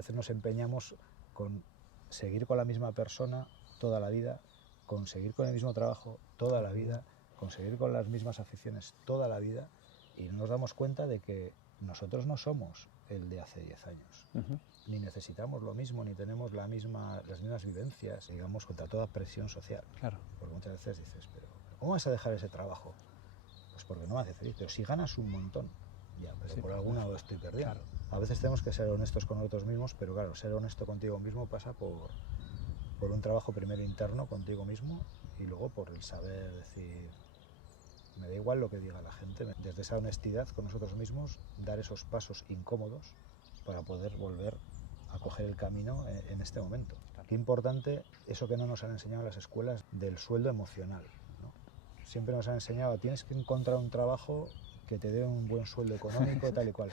veces nos empeñamos con seguir con la misma persona toda la vida, conseguir con el mismo trabajo toda la vida, conseguir con las mismas aficiones toda la vida, y no nos damos cuenta de que nosotros no somos el de hace 10 años. Ni necesitamos lo mismo, ni tenemos las mismas vivencias, digamos, contra toda presión social. Claro. Porque muchas veces dices, pero ¿cómo vas a dejar ese trabajo? Pues porque no me hace feliz. Pero si ganas un montón, ya, pero Sí, por alguna lo estoy perdiendo. claro. A veces tenemos que ser honestos con nosotros mismos, pero claro, ser honesto contigo mismo pasa por un trabajo primero interno contigo mismo y luego por el saber decir, me da igual lo que diga la gente, desde esa honestidad con nosotros mismos, dar esos pasos incómodos para poder volver a coger el camino en este momento. Claro. Qué importante eso que no nos han enseñado en las escuelas del sueldo emocional, ¿no? Siempre nos han enseñado, tienes que encontrar un trabajo que te dé un buen sueldo económico, tal y cual,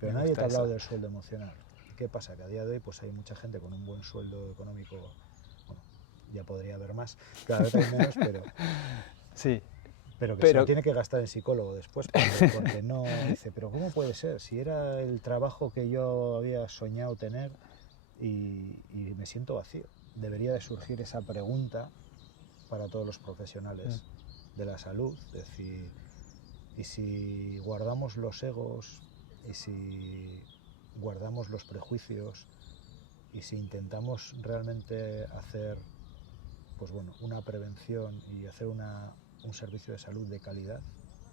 pero nadie te ha hablado del sueldo emocional. ¿Qué pasa? Que a día de hoy pues hay mucha gente con un buen sueldo económico, bueno, ya podría haber más, cada vez hay menos, pero... Sí. Pero que se lo tiene que gastar el psicólogo después, porque no dice, pero ¿cómo puede ser? Si era el trabajo que yo había soñado tener y me siento vacío. Debería de surgir esa pregunta para todos los profesionales de la salud, es decir, y si guardamos los egos, y si guardamos los prejuicios, y si intentamos realmente hacer, pues bueno, una prevención y hacer un servicio de salud de calidad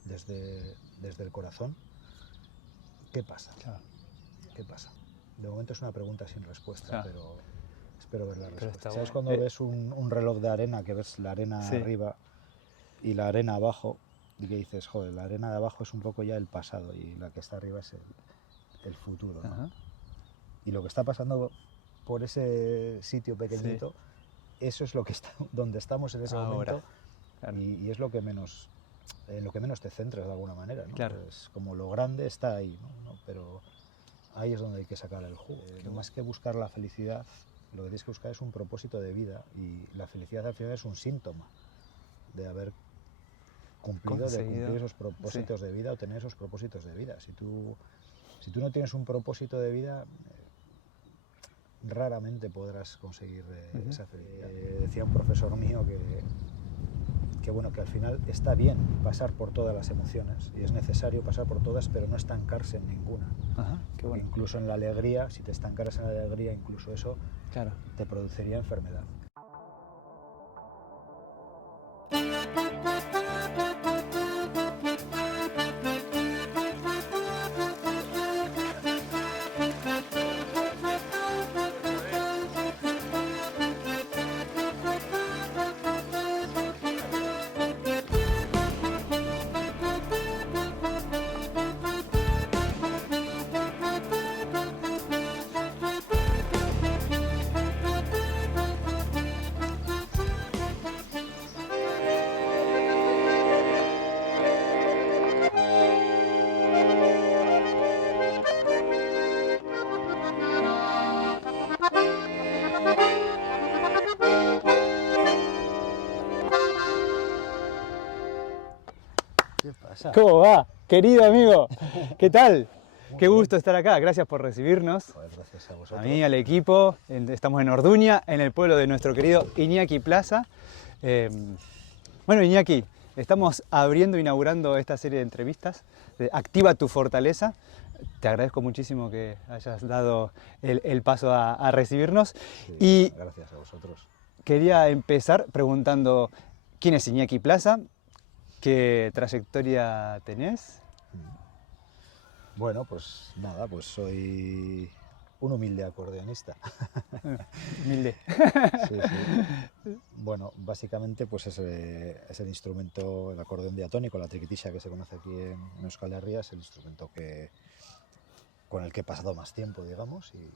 desde el corazón, ¿qué pasa? Claro. ¿Qué pasa? De momento es una pregunta sin respuesta, Claro. pero espero ver la respuesta. ¿Sabes Bueno. cuando ves un reloj de arena, que ves la arena arriba y la arena abajo, y que dices, joder, la arena de abajo es un poco ya el pasado y la que está arriba es el futuro, ¿no? Y lo que está pasando por ese sitio pequeñito, eso es lo que donde estamos en ese momento. Claro. Y es lo que menos te centras de alguna manera, ¿no? Claro. Es como lo grande está ahí, ¿no? Pero ahí es donde hay que sacar el jugo. Más que buscar la felicidad, lo que tienes que buscar es un propósito de vida, y la felicidad al final es un síntoma de haber cumplido, de cumplir esos propósitos de vida o tener esos propósitos de vida. Si tú no tienes un propósito de vida, raramente podrás conseguir esa felicidad. Decía un profesor mío que bueno, que al final está bien pasar por todas las emociones y es necesario pasar por todas, pero no estancarse en ninguna. Qué bueno. Incluso en la alegría, si te estancaras en la alegría, incluso eso te produciría enfermedad. ¿Cómo va, querido amigo? ¿Qué tal? Qué gusto estar acá, gracias por recibirnos. Pues gracias a vosotros. A mí, al equipo, estamos en Orduña, en el pueblo de nuestro querido Iñaki Plaza. Bueno, Iñaki, estamos inaugurando esta serie de entrevistas de Activa tu Fortaleza. Te agradezco muchísimo que hayas dado el paso a recibirnos. Sí, y gracias a vosotros. Quería empezar preguntando quién es Iñaki Plaza, qué trayectoria tenés. Bueno, pues nada, pues soy un humilde acordeonista. Humilde. Sí, sí. Bueno, básicamente pues es el instrumento, el acordeón diatónico, la triquitisha que se conoce aquí en Euskal Herria, es el instrumento con el que he pasado más tiempo, digamos, y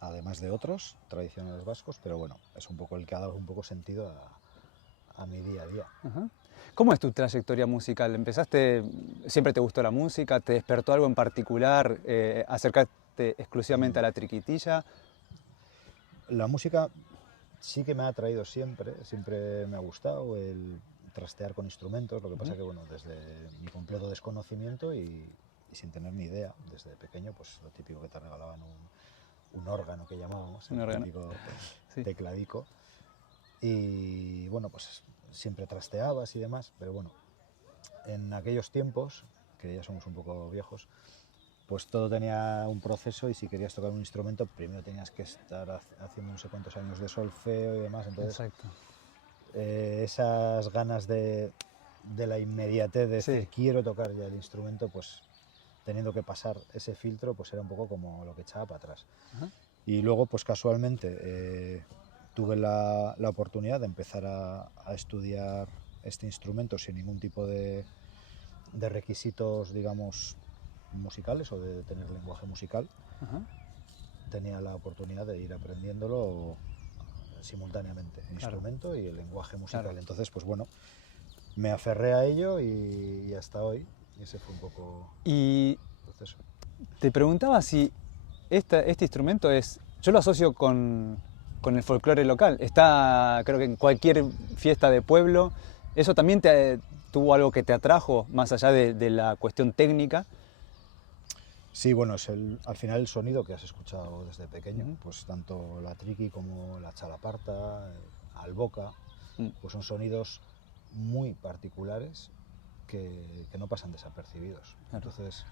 además de otros tradicionales vascos, pero bueno, es un poco el que ha dado un poco sentido a mi día a día. ¿Cómo es tu trayectoria musical? ¿Empezaste, siempre te gustó la música? ¿Te despertó algo en particular? ¿Acercaste exclusivamente a la triquitilla? La música sí que me ha atraído siempre me ha gustado el trastear con instrumentos, lo que pasa que bueno, desde mi completo desconocimiento y sin tener ni idea, desde pequeño, pues lo típico que te regalaban un órgano que llamábamos, Un el órgano. típico Sí. tecladico. Y bueno, pues siempre trasteabas y demás, pero bueno, en aquellos tiempos, que ya somos un poco viejos, pues todo tenía un proceso y si querías tocar un instrumento, primero tenías que estar haciendo no sé cuántos años de solfeo y demás, entonces Exacto. Esas ganas de la inmediatez de Sí. decir quiero tocar ya el instrumento, pues teniendo que pasar ese filtro, pues era un poco como lo que echaba para atrás. Ajá. Y luego, pues casualmente, tuve la oportunidad de empezar a estudiar este instrumento sin ningún tipo de requisitos, digamos, musicales o de tener lenguaje musical. Ajá. Tenía la oportunidad de ir aprendiéndolo simultáneamente, el Claro. instrumento y el lenguaje musical. Claro. Entonces, pues bueno, me aferré a ello y hasta hoy. Y ese fue un poco Y el proceso. te preguntaba si este instrumento es, yo lo asocio con el folclore local, está creo que en cualquier fiesta de pueblo, ¿eso también tuvo algo que te atrajo más allá de la cuestión técnica? Sí, bueno, es al final el sonido que has escuchado desde pequeño, Ujú. pues tanto la triqui como la chalaparta, alboca, Mm. pues son sonidos muy particulares que no pasan desapercibidos. Claro. Entonces,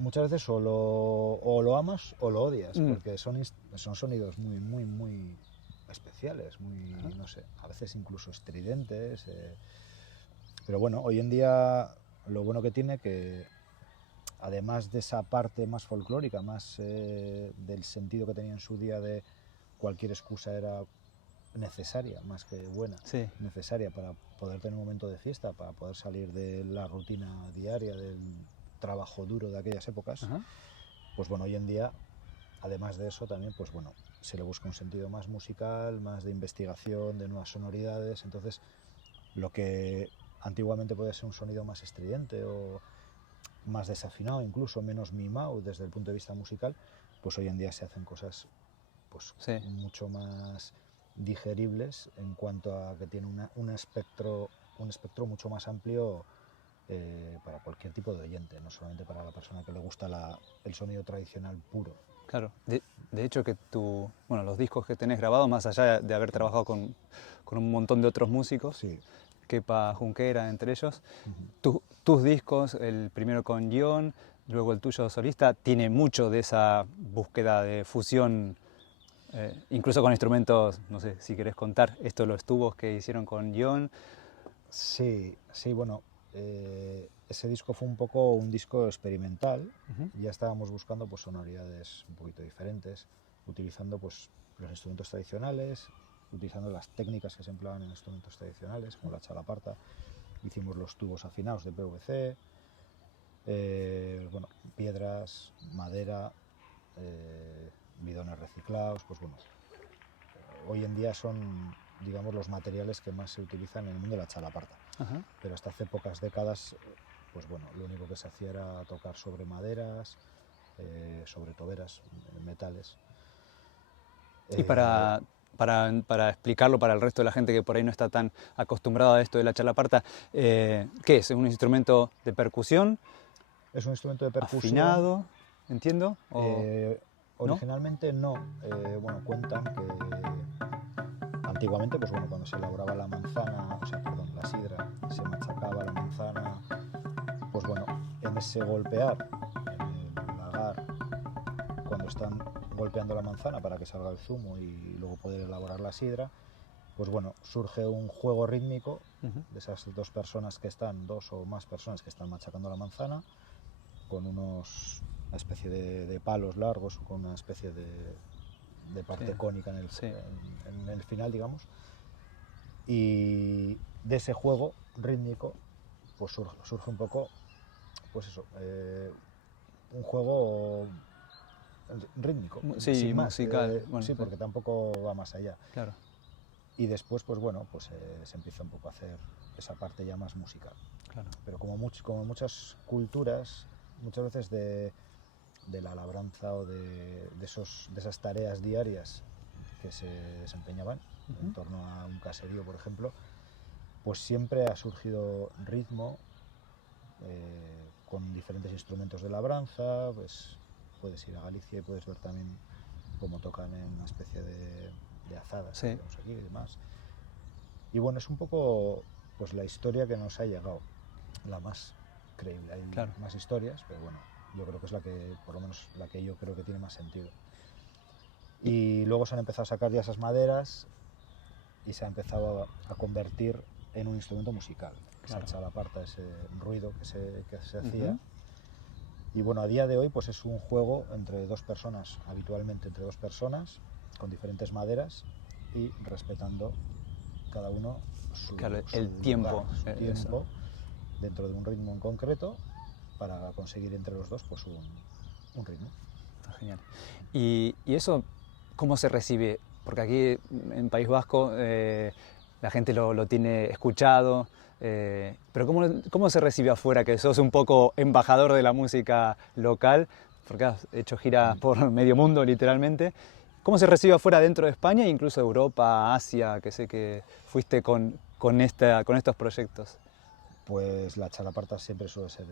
muchas veces o lo amas o lo odias, Mm. porque son sonidos muy especiales, muy, Ajá. no sé, a veces incluso estridentes. Pero bueno, hoy en día lo bueno que tiene que, además de esa parte más folclórica, más del sentido que tenía en su día de cualquier excusa era necesaria, más que buena, Sí. necesaria para poder tener un momento de fiesta, para poder salir de la rutina diaria, del trabajo duro de aquellas épocas, Ajá. pues bueno, hoy en día, además de eso, también, pues bueno, se le busca un sentido más musical, más de investigación, de nuevas sonoridades, entonces lo que antiguamente podía ser un sonido más estridente o más desafinado, incluso menos mimado desde el punto de vista musical, pues hoy en día se hacen cosas pues Sí. mucho más digeribles en cuanto a que tiene un espectro mucho más amplio para cualquier tipo de oyente, no solamente para la persona que le gusta el sonido tradicional puro. Claro. De hecho que bueno, los discos que tenés grabados, más allá de haber trabajado con un montón de otros músicos, Sí. Kepa Junquera entre ellos, Uh-huh. tus discos, el primero con guión, luego el tuyo solista, tiene mucho de esa búsqueda de fusión, incluso con instrumentos, no sé si querés contar, los tubos que hicieron con guión. Sí, sí, bueno, ese disco fue un poco un disco experimental. Uh-huh. Ya estábamos buscando pues sonoridades un poquito diferentes, utilizando pues los instrumentos tradicionales, utilizando las técnicas que se empleaban en instrumentos tradicionales, como la chalaparta. Hicimos los tubos afinados de PVC, bueno, piedras, madera, bidones reciclados, pues bueno, hoy en día son, digamos, los materiales que más se utilizan en el mundo de la chalaparta. Uh-huh. Pero hasta hace pocas décadas, pues bueno, lo único que se hacía era tocar sobre maderas, sobre toberas, metales. Y para explicarlo para el resto de la gente que por ahí no está tan acostumbrada a esto de la chalaparta, ¿qué es? ¿Es un instrumento de percusión? Es un instrumento de percusión. ¿Afinado? ¿Entiendo? Originalmente no. Bueno, cuentan que antiguamente, pues bueno, cuando se elaboraba la manzana, o sea, perdón, la sidra, se machacaba la manzana, pues bueno, en ese golpear, en el lagar, cuando están golpeando la manzana para que salga el zumo y luego poder elaborar la sidra, pues bueno, surge un juego rítmico Uh-huh. de esas dos o más personas que están machacando la manzana, con una especie de palos largos, con una especie de parte Sí. cónica Sí. en el final, digamos. Y de ese juego rítmico, pues surge un poco, pues eso, un juego rítmico, Sí, sin más. musical. Bueno, Sí, porque tampoco va más allá. claro. Y después, pues bueno, pues se empieza un poco a hacer esa parte ya más musical. Claro. Pero como muchas culturas, muchas veces de la labranza o de esas tareas diarias que se desempeñaban Uh-huh. en torno a un caserío, por ejemplo, pues siempre ha surgido ritmo con diferentes instrumentos de labranza. Pues puedes ir a Galicia y puedes ver también como tocan en una especie de azadas Sí. que tenemos aquí y demás. Y bueno, es un poco pues la historia que nos ha llegado, la más creíble. Hay Claro. más historias, pero bueno, yo creo que es la que, por lo menos la que yo creo que tiene más sentido. Y luego se han empezado a sacar ya esas maderas y se ha empezado a convertir en un instrumento musical. Claro. Esa chalaparta, ese ruido que se hacía. Ujú. Y bueno, a día de hoy pues es un juego entre dos personas, habitualmente entre dos personas, con diferentes maderas y respetando cada uno su, Claro, su el tiempo, lugar, su eso. tiempo dentro de un ritmo en concreto para conseguir entre los dos pues un ritmo. Está genial. Y eso, ¿cómo se recibe? Porque aquí en País Vasco la gente lo tiene escuchado, pero ¿cómo se recibe afuera? Que sos un poco embajador de la música local, porque has hecho giras por medio mundo literalmente. ¿Cómo se recibe afuera dentro de España, incluso Europa, Asia, que sé que fuiste con estos proyectos? Pues la chalaparta siempre suele ser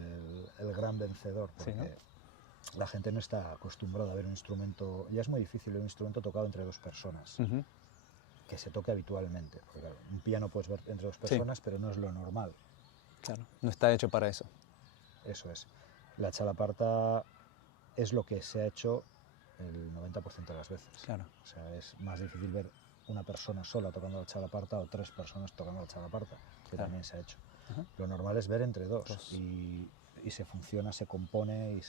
el gran vencedor, Sí, porque ¿no? la gente no está acostumbrada a ver un instrumento, ya es muy difícil ver un instrumento tocado entre dos personas, Ujú. que se toque habitualmente. Porque, claro, un piano puedes ver entre dos Sí. personas, pero no es lo normal. Claro, no está hecho para eso. Eso es. La chalaparta es lo que se ha hecho el 90% de las veces. Claro. O sea, es más difícil ver una persona sola tocando la chalaparta o tres personas tocando la chalaparta, que Claro. también se ha hecho. Ajá. Lo normal es ver entre dos. Dos. Y se funciona, se compone y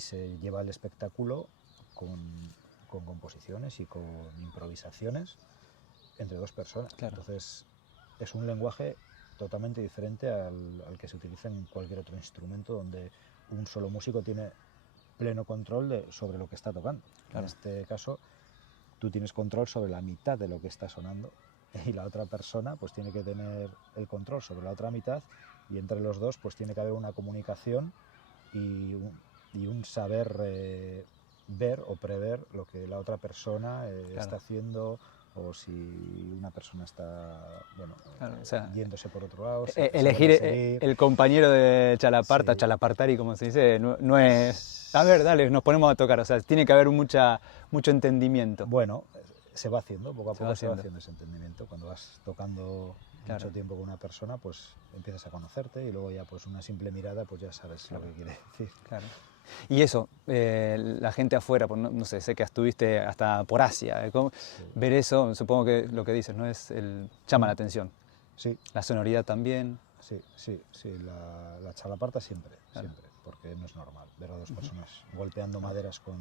se lleva el espectáculo con composiciones y con improvisaciones entre dos personas. Claro. Entonces es un lenguaje totalmente diferente al que se utiliza en cualquier otro instrumento, donde un solo músico tiene pleno control sobre lo que está tocando. Claro. En este caso, tú tienes control sobre la mitad de lo que está sonando y la otra persona pues tiene que tener el control sobre la otra mitad, y entre los dos pues tiene que haber una comunicación y un saber ver o prever lo que la otra persona Claro. está haciendo, o si una persona está Claro, o sea, yéndose por otro lado, elegir vuelve a seguir. el compañero de chalaparta, Sí. chalapartari como se dice, no es... A ver, dale, nos ponemos a tocar, o sea, tiene que haber mucho entendimiento. Bueno, se va haciendo, poco a Se poco va se va haciendo. haciendo ese entendimiento. Cuando vas tocando Claro. mucho tiempo con una persona, pues empiezas a conocerte y luego ya pues una simple mirada pues ya sabes Claro. lo que quiere decir. Claro. Y eso, la gente afuera, pues no sé, sé que estuviste hasta por Asia, Sí. ver eso, supongo que lo que dices, ¿no? Llama la atención. Sí, La sonoridad también. sí, la chalaparta siempre, Claro. siempre, porque no es normal ver a dos personas golpeando maderas con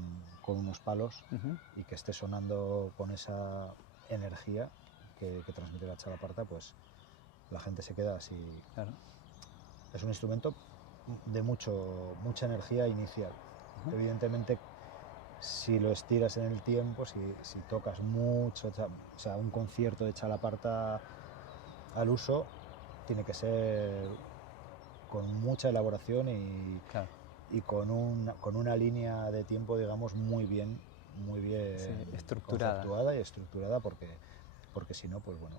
unos palos Ujú. y que esté sonando con esa energía que transmite la chalaparta, pues la gente se queda así. Claro. Es un instrumento de mucha energía inicial. Ujú. Evidentemente, si lo estiras en el tiempo, si tocas mucho, o sea, un concierto de chalaparta al uso, tiene que ser con mucha elaboración Claro. y con una línea de tiempo, digamos, muy bien Sí, estructurada. conceptuada y estructurada, porque si no, pues bueno,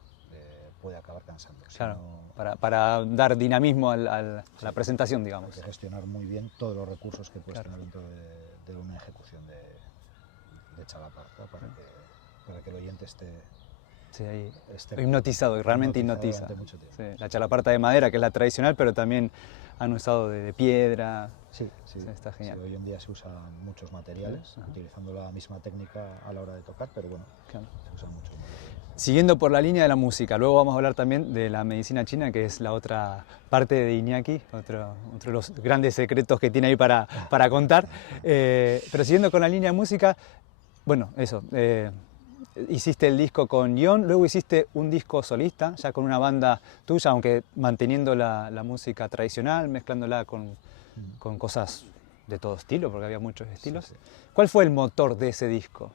puede acabar cansando. Si Claro, no, para dar dinamismo a la Sí. presentación, hay digamos. que gestionar muy bien todos los recursos que puedes Claro. tener dentro de una ejecución de chalaparta para que el oyente Sí, ahí esté hipnotizado, realmente hipnotiza. durante mucho tiempo. Sí, la chalaparta de madera, que es la tradicional, pero también han usado de piedra. Sí, Sí, está genial. Sí, hoy en día se usan muchos materiales, Ajá. utilizando la misma técnica a la hora de tocar, pero bueno, Claro. se usan muchos materiales. Siguiendo por la línea de la música, luego vamos a hablar también de la medicina china, que es la otra parte de Iñaki, otro de los grandes secretos que tiene ahí para contar. Pero siguiendo con la línea de música, bueno, eso, hiciste el disco con John, luego hiciste un disco solista, ya con una banda tuya, aunque manteniendo la música tradicional, mezclándola con cosas de todo estilo, porque había muchos estilos. Sí. ¿Cuál fue el motor de ese disco?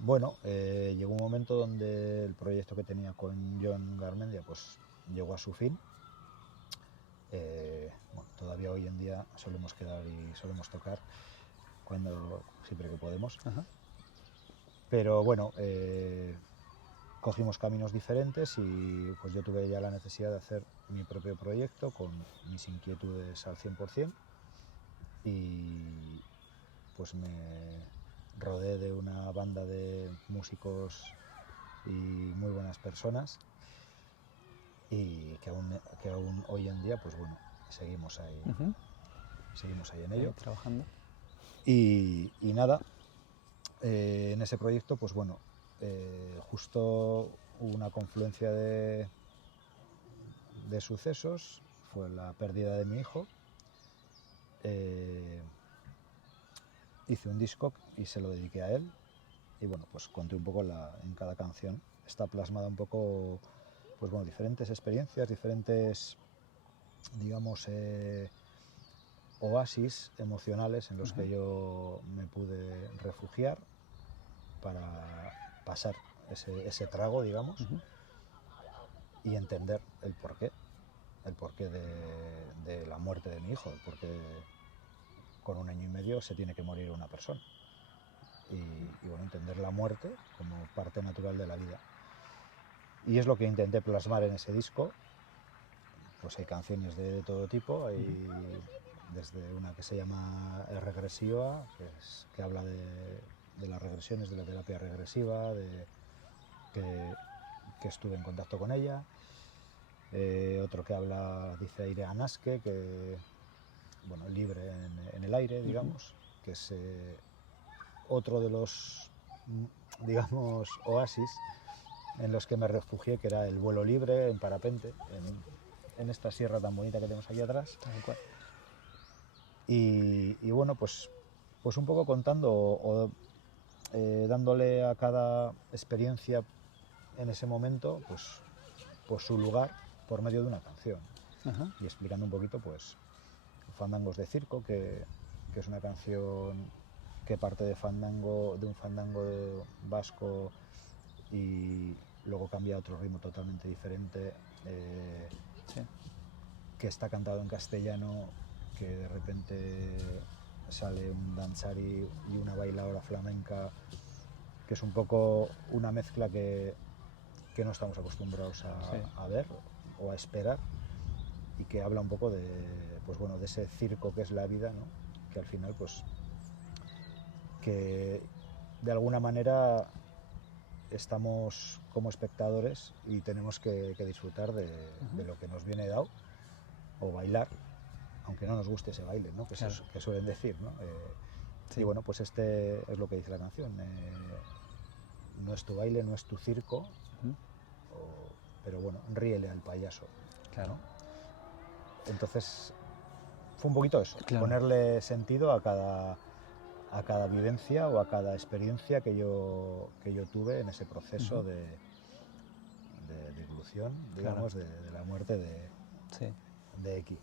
Bueno, llegó un momento donde el proyecto que tenía con John Garmendia pues llegó a su fin. Bueno, todavía hoy en día solemos quedar y solemos tocar siempre que podemos. Ajá. Pero bueno, cogimos caminos diferentes y pues yo tuve ya la necesidad de hacer mi propio proyecto con mis inquietudes al 100%, y pues rodeé de una banda de músicos y muy buenas personas, y que aún hoy en día, pues bueno, seguimos ahí en ello. Trabajando. Y nada, en ese proyecto, pues bueno, justo hubo una confluencia de sucesos, fue la pérdida de mi hijo. Hice un disco y se lo dediqué a él, y bueno, pues conté un poco en cada canción. Está plasmada un poco, pues bueno, diferentes experiencias, diferentes, digamos, oasis emocionales en los que yo me pude refugiar para pasar ese trago, digamos, y entender el porqué de la muerte de mi hijo, el porqué con 1 año y medio se tiene que morir una persona. Y bueno, entender la muerte como parte natural de la vida. Y es lo que intenté plasmar en ese disco. Pues hay canciones de todo tipo, hay desde una que se llama Regresiva, que habla de las regresiones, de la terapia regresiva, que estuve en contacto con ella. Otro que habla, dice Aire Anasque, que, bueno, libre en el aire, digamos, que es otro de los, digamos, oasis en los que me refugié, que era el vuelo libre en parapente, en esta sierra tan bonita que tenemos aquí atrás. Tal cual. Y bueno, pues un poco contando o dándole a cada experiencia en ese momento, pues su lugar por medio de una canción. Ajá. Y explicando un poquito, pues, Fandangos de Circo, que es una canción que parte de un fandango vasco y luego cambia a otro ritmo totalmente diferente, Sí. que está cantado en castellano, que de repente sale un danzari y una bailadora flamenca, que es un poco una mezcla que no estamos acostumbrados a ver o a esperar, y que habla un poco pues bueno, de ese circo que es la vida, ¿no? Que al final, pues, que de alguna manera estamos como espectadores y tenemos que disfrutar de lo que nos viene dado, o bailar, aunque no nos guste ese baile, ¿no? Claro. Que suelen decir, ¿no? Sí. Y bueno, pues este es lo que dice la canción. No es tu baile, no es tu circo, pero bueno, ríele al payaso. Claro. ¿No? Entonces fue un poquito eso, Claro. ponerle sentido a cada vivencia o a cada experiencia que yo tuve en ese proceso de evolución, digamos, Claro. de la muerte Sí. de X.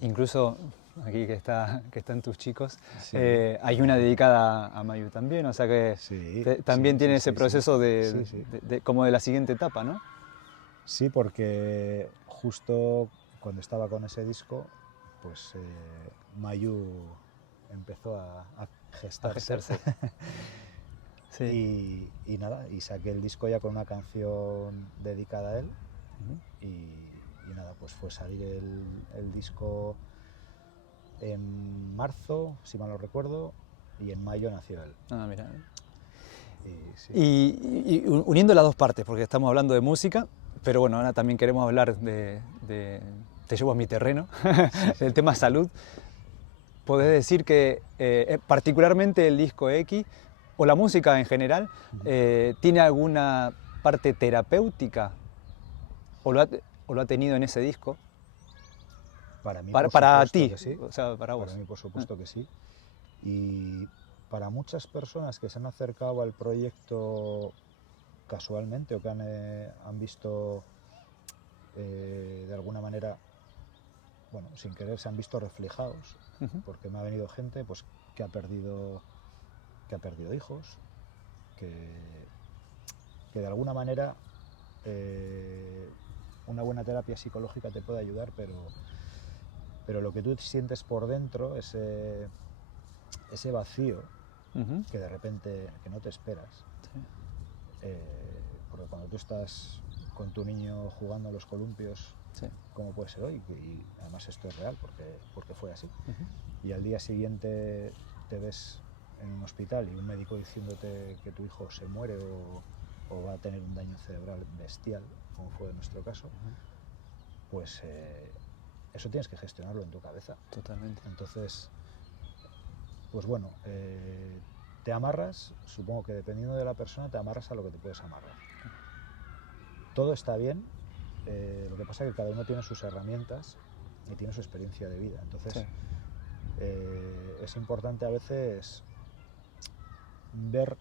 Incluso aquí que están tus chicos, Sí. hay una dedicada a Mayu también, o sea que Sí, también sí, tiene sí, ese sí, proceso sí, sí. como de la siguiente etapa, ¿no? Sí, porque justo cuando estaba con ese disco, pues Mayu empezó a gestarse. Sí. Y nada, y saqué el disco ya con una canción dedicada a él. Y nada, pues fue salir el disco en marzo, si mal no recuerdo, y en mayo nació él. Ah, mira. Sí. Y uniendo las dos partes, porque estamos hablando de música, pero bueno, ahora también queremos hablar de te llevo a mi terreno, del tema salud. ¿Podés decir que particularmente el disco X, o la música en general, tiene alguna parte terapéutica? ¿O lo ha tenido en ese disco? Para mí, Para ti, que sí. o sea, para vos. Para mí, por supuesto que sí. Y para muchas personas que se han acercado al proyecto casualmente, o que han visto de alguna manera, bueno, sin querer, se han visto reflejados, porque me ha venido gente, pues, que ha perdido hijos, que de alguna manera una buena terapia psicológica te puede ayudar, pero lo que tú sientes por dentro, ese vacío que de repente que no te esperas, porque cuando tú estás con tu niño jugando a los columpios, como puede ser hoy, y además esto es real porque fue así, y al día siguiente te ves en un hospital y un médico diciéndote que tu hijo se muere o va a tener un daño cerebral bestial, como fue en nuestro caso, pues eso tienes que gestionarlo en tu cabeza. Totalmente. Entonces, pues bueno, te amarras, supongo que dependiendo de la persona, te amarras a lo que te puedes amarrar. Todo está bien, lo que pasa es que cada uno tiene sus herramientas y tiene su experiencia de vida. Entonces, Sí. Es importante a veces ver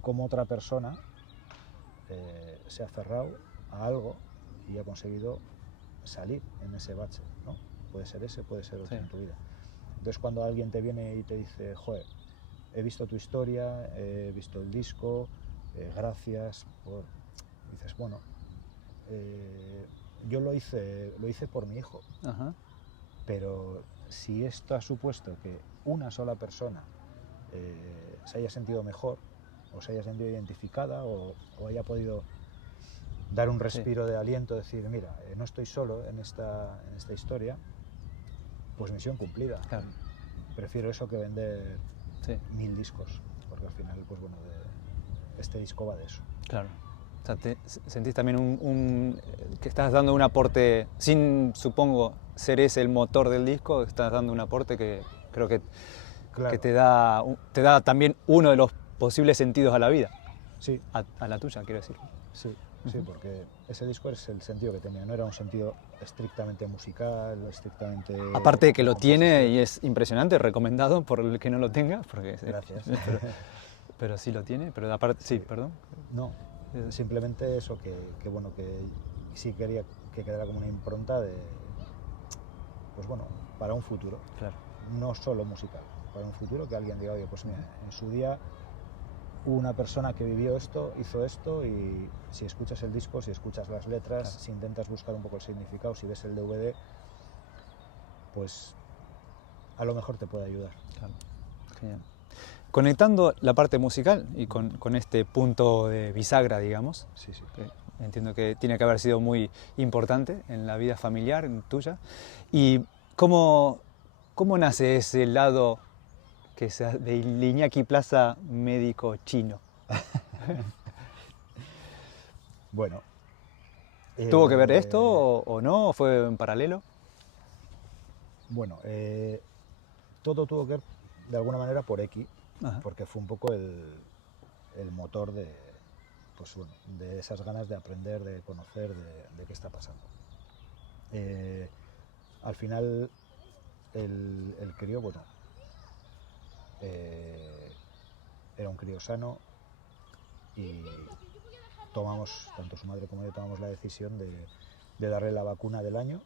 cómo otra persona se ha aferrado a algo y ha conseguido salir en ese bache, ¿no? Puede ser ese, puede ser otro Sí. en tu vida. Entonces, cuando alguien te viene y te dice, joder, he visto tu historia, he visto el disco, gracias por... Dices, bueno, yo lo hice por mi hijo, Ajá. pero si esto ha supuesto que una sola persona se haya sentido mejor, o se haya sentido identificada, o haya podido dar un respiro de aliento, decir, mira, no estoy solo en esta historia, pues misión cumplida. Claro. Prefiero eso que vender Sí. 1000 discos, porque al final, pues bueno, este disco va de eso. Claro. O sea, sentís también que estás dando un aporte, sin, supongo, ser ese el motor del disco, estás dando un aporte que creo que Claro. te da también uno de los posibles sentidos a la vida. Sí. A la tuya, quiero decir. Sí, sí, porque ese disco es el sentido que tenía, no era un sentido estrictamente musical, estrictamente... Aparte de que lo tiene composición. y es impresionante, recomendado por el que no lo tenga, porque Gracias. pero sí lo tiene, pero aparte, sí, perdón. No, simplemente eso, que bueno, que sí quería que quedara como una impronta de, pues bueno, para un futuro. Claro. No solo musical, para un futuro que alguien diga, oye, pues mira, en su día una persona que vivió esto, hizo esto, y si escuchas el disco, si escuchas las letras, Claro. si intentas buscar un poco el significado, si ves el DVD, pues a lo mejor te puede ayudar. Claro. Genial. Conectando la parte musical y con este punto de bisagra, digamos, Sí, sí. que entiendo que tiene que haber sido muy importante en la vida familiar tuya, y cómo nace ese lado que sea de Iñaki Plaza, médico chino. Bueno. ¿Tuvo que ver esto o no? ¿O fue en paralelo? Bueno, todo tuvo que ver de alguna manera por X, Ajá. porque fue un poco el motor de, pues bueno, de esas ganas de aprender, de conocer, de qué está pasando. Al final, el crío, bueno, era un crío sano y tomamos, tanto su madre como yo, tomamos la decisión de darle la vacuna del año,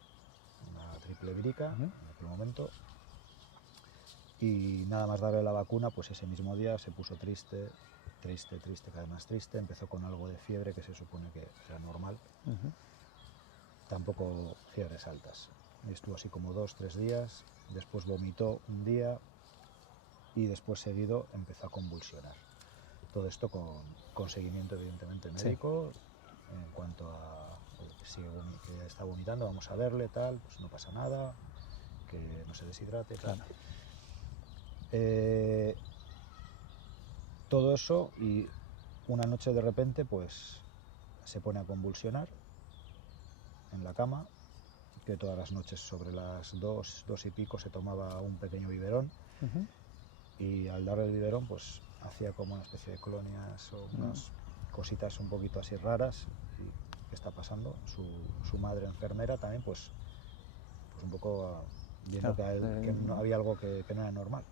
una triple vírica en aquel momento. Y nada más darle la vacuna, pues ese mismo día se puso triste, cada vez más triste, empezó con algo de fiebre que se supone que era normal, tampoco fiebres altas. Y estuvo así como 2-3 días, después vomitó un día y después seguido empezó a convulsionar. Todo esto con seguimiento evidentemente médico, sí. En cuanto a que está vomitando, vamos a verle, tal, pues no pasa nada, que no se deshidrate, tal. Claro. Todo eso, y una noche de repente pues se pone a convulsionar en la cama, que todas las noches sobre las 2 y pico se tomaba un pequeño biberón, y al darle el biberón pues hacía como una especie de colonias o unas cositas un poquito así raras. Y ¿qué está pasando? Su madre enfermera también pues un poco viendo que no, había algo que no era normal.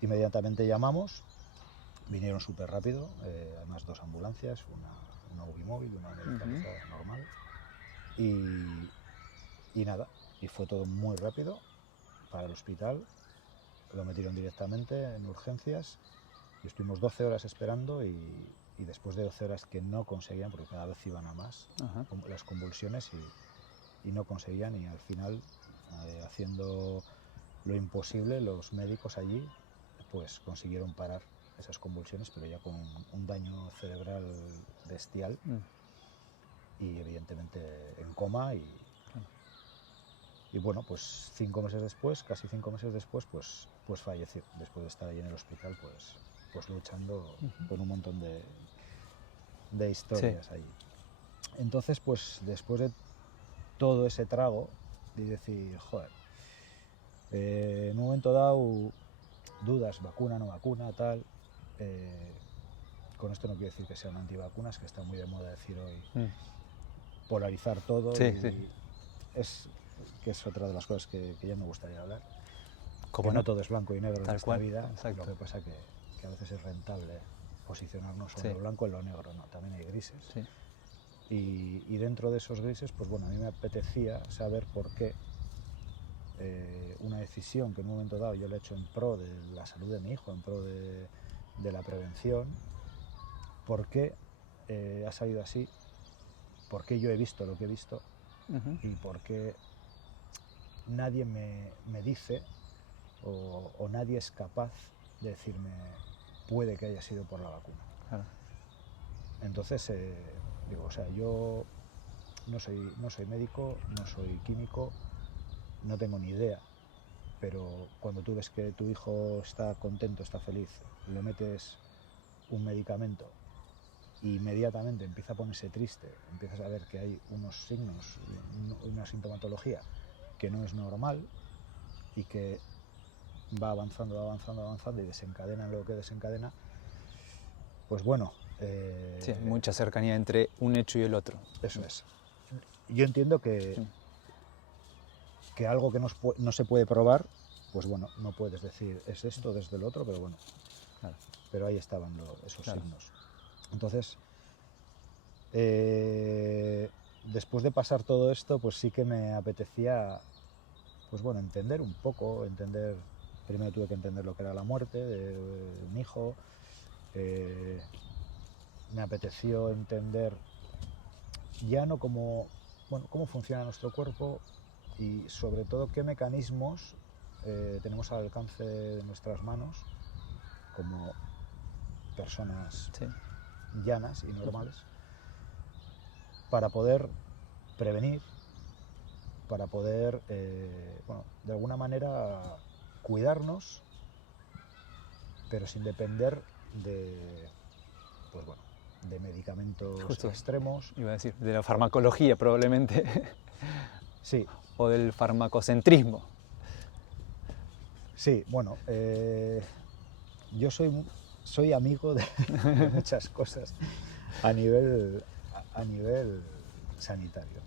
Inmediatamente llamamos, vinieron súper rápido, además 2 ambulancias, una UBI móvil, una medicalizada normal, y nada, y fue todo muy rápido para el hospital, lo metieron directamente en urgencias y estuvimos 12 horas esperando, y después de 12 horas que no conseguían, porque cada vez iban a más las convulsiones, y no conseguían, y al final, haciendo lo imposible, los médicos allí pues consiguieron parar esas convulsiones, pero ya con un daño cerebral bestial, y evidentemente en coma, y bueno, pues casi 5 meses después, pues pues falleció, después de estar ahí en el hospital, pues luchando con un montón de historias allí. Entonces, pues después de todo ese trago, y decir, joder, en un momento dado, dudas, vacuna, no vacuna, tal. Con esto no quiero decir que sean antivacunas, que está muy de moda decir hoy, polarizar todo, Sí, y sí. que es otra de las cosas que ya me gustaría hablar. ¿Cómo Que no? no todo es blanco y negro en Tal esta cual, vida, exacto. lo que pasa que a veces es rentable posicionarnos o en Sí. lo blanco o en lo negro, no, también hay grises. Sí. Y dentro de esos grises, pues bueno, a mí me apetecía saber por qué una decisión que en un momento dado yo le he hecho en pro de la salud de mi hijo, en pro de la prevención, por qué ha salido así, por qué yo he visto lo que he visto y por qué nadie me dice o nadie es capaz de decirme puede que haya sido por la vacuna. Claro. Entonces, digo, o sea, yo no soy médico, no soy químico, no tengo ni idea, pero cuando tú ves que tu hijo está contento, está feliz, le metes un medicamento e inmediatamente empieza a ponerse triste, empiezas a ver que hay unos signos, una sintomatología que no es normal y que va avanzando y desencadena lo que desencadena, pues bueno... Sí, hay mucha cercanía entre un hecho y el otro. Eso es. Yo entiendo que algo que no se puede probar, pues bueno, no puedes decir es esto desde el otro, pero bueno, Claro. pero ahí estaban esos Claro. signos. Entonces, después de pasar todo esto, pues sí que me apetecía, pues bueno, entender un poco, primero tuve que entender lo que era la muerte de un hijo, me apeteció entender ya no cómo funciona nuestro cuerpo y sobre todo qué mecanismos tenemos al alcance de nuestras manos como personas llanas y normales para poder prevenir, para poder, de alguna manera cuidarnos, pero sin depender de medicamentos Justo extremos. Iba a decir, de la farmacología probablemente. Sí. O del farmacocentrismo. Sí, bueno, yo soy amigo de muchas cosas a nivel sanitario.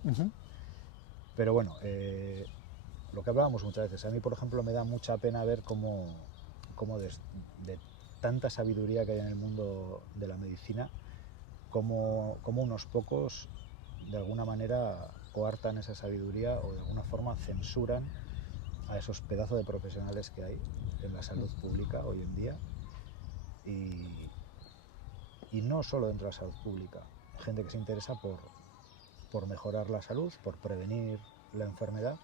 Pero bueno, lo que hablábamos muchas veces, a mí por ejemplo me da mucha pena ver cómo de tanta sabiduría que hay en el mundo de la medicina, cómo unos pocos de alguna manera coartan esa sabiduría o de alguna forma censuran a esos pedazos de profesionales que hay en la salud pública hoy en día, y no solo dentro de la salud pública, gente que se interesa por mejorar la salud, por prevenir la enfermedad,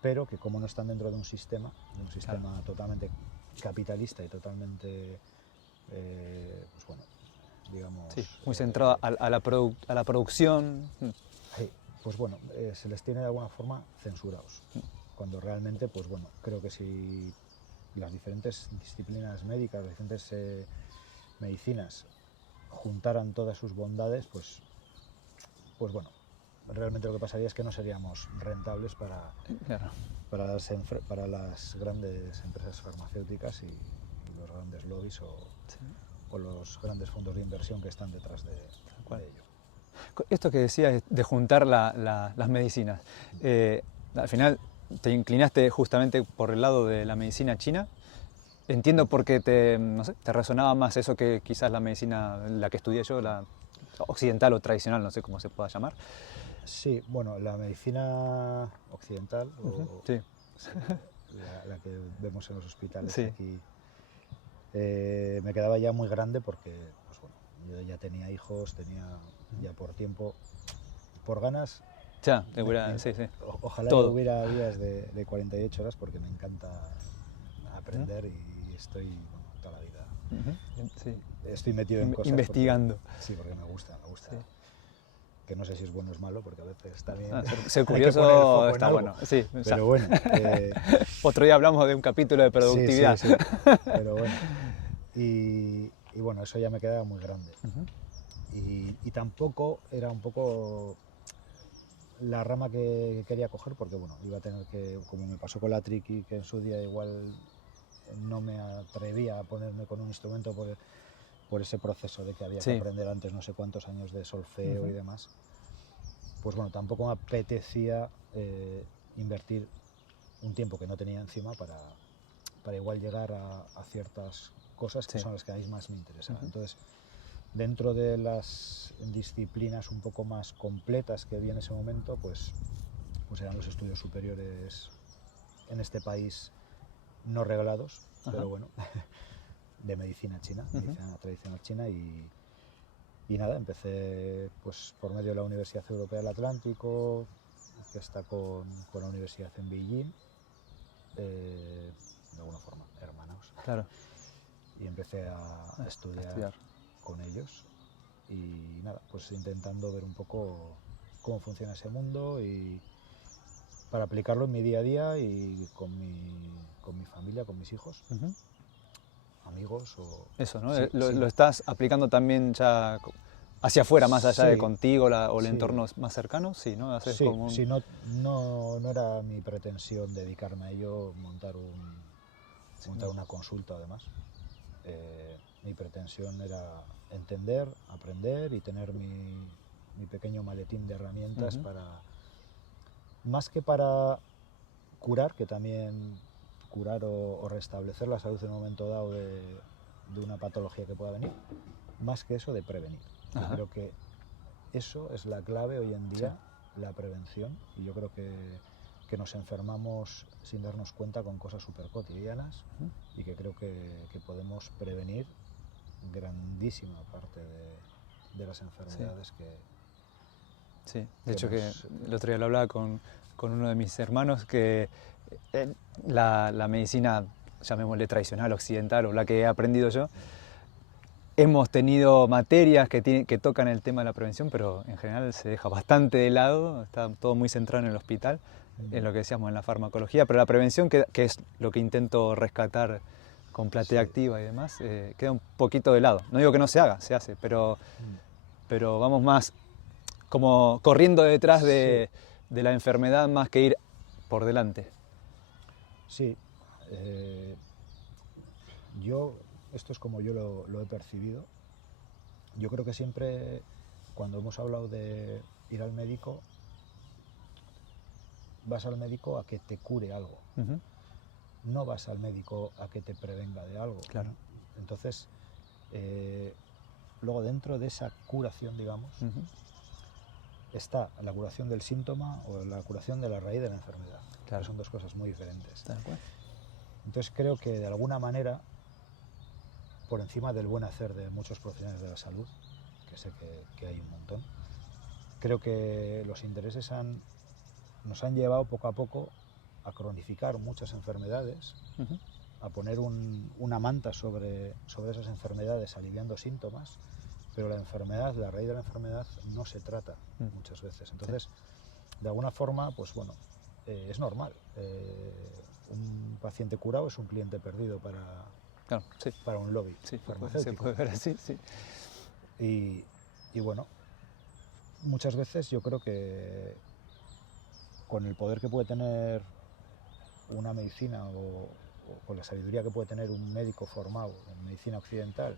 pero que como no están dentro de un sistema Claro. totalmente capitalista y totalmente, pues bueno, digamos... Sí, muy centrado a la producción. Pues bueno, se les tiene de alguna forma censurados, cuando realmente, pues bueno, creo que si las diferentes disciplinas médicas, las diferentes medicinas juntaran todas sus bondades, pues bueno, realmente lo que pasaría es que no seríamos rentables para las grandes empresas farmacéuticas y los grandes lobbies o los grandes fondos de inversión que están detrás de ello. Esto que decías de juntar las medicinas, al final te inclinaste justamente por el lado de la medicina china. Entiendo porque te resonaba más eso que quizás la medicina, la que estudié yo, la occidental o tradicional, no sé cómo se pueda llamar. Sí, bueno, la medicina occidental, sí. la que vemos en los hospitales Sí. aquí, me quedaba ya muy grande porque, pues bueno, yo ya tenía hijos, tenía ya por tiempo, por ganas. Ya, sí. Ojalá todo. hubiera días de 48 horas porque me encanta aprender y estoy toda la vida. Sí. Estoy metido en cosas investigando. porque me gusta. Sí. que no sé si es bueno o es malo, porque a veces también ser hay que poner el foco curioso en está algo. bueno. Sí, Pero bueno, otro día hablamos de un capítulo de productividad. sí, pero bueno. Y bueno, eso ya me quedaba muy grande. Y tampoco era un poco la rama que quería coger, porque bueno, iba a tener que, como me pasó con la triqui, que en su día igual no me atrevía a ponerme con un instrumento por ese proceso de que había que aprender antes no sé cuántos años de solfeo y demás, pues bueno, tampoco me apetecía invertir un tiempo que no tenía encima para igual llegar a ciertas cosas que son las que a mí más me interesaban. Entonces, dentro de las disciplinas un poco más completas que vi en ese momento, pues eran los estudios superiores en este país no reglados, pero bueno, de medicina china, medicina tradicional china, y nada, empecé pues por medio de la Universidad Europea del Atlántico, que está con la universidad en Beijing, de alguna forma hermanos. Claro. Y empecé a estudiar con ellos y nada, pues intentando ver un poco cómo funciona ese mundo y para aplicarlo en mi día a día y con mi familia, con mis hijos, amigos o... Eso, ¿no? Sí, Lo estás aplicando también ya hacia afuera, más allá de contigo o el entorno más cercano, sí, ¿no? Haces Sí, como sí, no era mi pretensión dedicarme a ello, montar una consulta además. Mi pretensión era entender, aprender y tener mi pequeño maletín de herramientas para, más que para curar, que también curar o restablecer la salud en un momento dado de una patología que pueda venir, más que eso de prevenir. Yo creo que eso es la clave hoy en día, la prevención, y yo creo que nos enfermamos sin darnos cuenta con cosas súper cotidianas y que creo que podemos prevenir grandísima parte de las enfermedades que... Sí, de hecho que el otro día lo hablaba con uno de mis hermanos, que la medicina, llamémosle tradicional, occidental, o la que he aprendido yo, hemos tenido materias que tocan el tema de la prevención, pero en general se deja bastante de lado, está todo muy centrado en el hospital, en lo que decíamos en la farmacología, pero la prevención, que es lo que intento rescatar con Platea Activa y demás, queda un poquito de lado. No digo que no se haga, se hace, pero vamos más como corriendo detrás de la enfermedad más que ir por delante. Sí, esto es como yo lo he percibido. Yo creo que siempre, cuando hemos hablado de ir al médico, vas al médico a que te cure algo. No vas al médico a que te prevenga de algo. Claro. Entonces, luego dentro de esa curación, digamos, está la curación del síntoma o la curación de la raíz de la enfermedad. Claro. Que son dos cosas muy diferentes. Entonces creo que de alguna manera, por encima del buen hacer de muchos profesionales de la salud, que sé que hay un montón, creo que los intereses nos han llevado poco a poco a cronificar muchas enfermedades, a poner una manta sobre esas enfermedades aliviando síntomas, pero la enfermedad, la raíz de la enfermedad no se trata muchas veces. Entonces, de alguna forma, pues bueno, es normal. Un paciente curado es un cliente perdido para un lobby farmacéutico. Se puede ver así, sí. Y bueno, muchas veces yo creo que con el poder que puede tener una medicina o con la sabiduría que puede tener un médico formado en medicina occidental,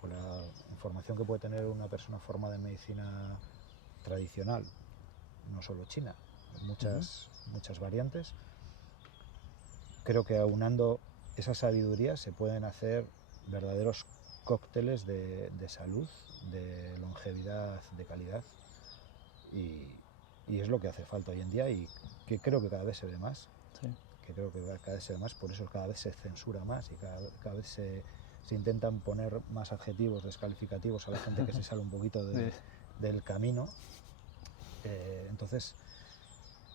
con la información que puede tener una persona formada en medicina tradicional, no solo china, muchas variantes, creo que aunando esa sabiduría se pueden hacer verdaderos cócteles de salud, de longevidad, de calidad, y es lo que hace falta hoy en día y que creo que cada vez se ve más. Que creo que cada vez se ve más, por eso cada vez se censura más y cada vez se intentan poner más adjetivos descalificativos a la gente que se sale un poquito del camino. Entonces,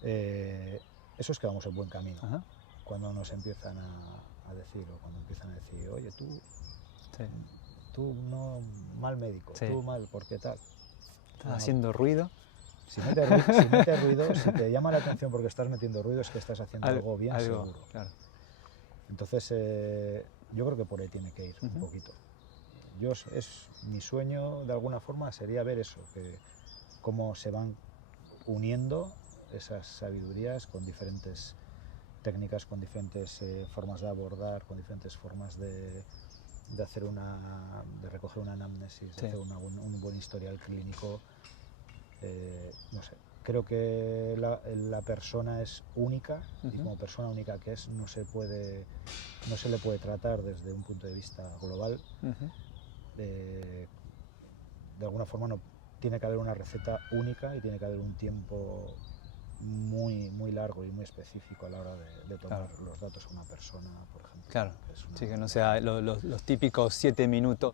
eso es que vamos en buen camino. Cuando nos empiezan a decir, o cuando empiezan a decir, oye, tú no, mal médico, tú mal, ¿por qué tal? Estás haciendo ruido. Si mete ruido, si te llama la atención porque estás metiendo ruido, es que estás haciendo algo bien seguro. Claro. Entonces, yo creo que por ahí tiene que ir un poquito. Mi sueño, de alguna forma, sería ver eso, cómo se van uniendo esas sabidurías con diferentes técnicas, con diferentes formas de abordar, con diferentes formas de recoger una anamnesis, de hacer un buen historial clínico. No sé, creo que la persona es única y como persona única que es, no se le puede tratar desde un punto de vista global. De alguna forma no tiene que haber una receta única y tiene que haber un tiempo muy, muy largo y muy específico a la hora de tomar los datos a una persona, por ejemplo. Claro, que no sea los típicos 7 minutos.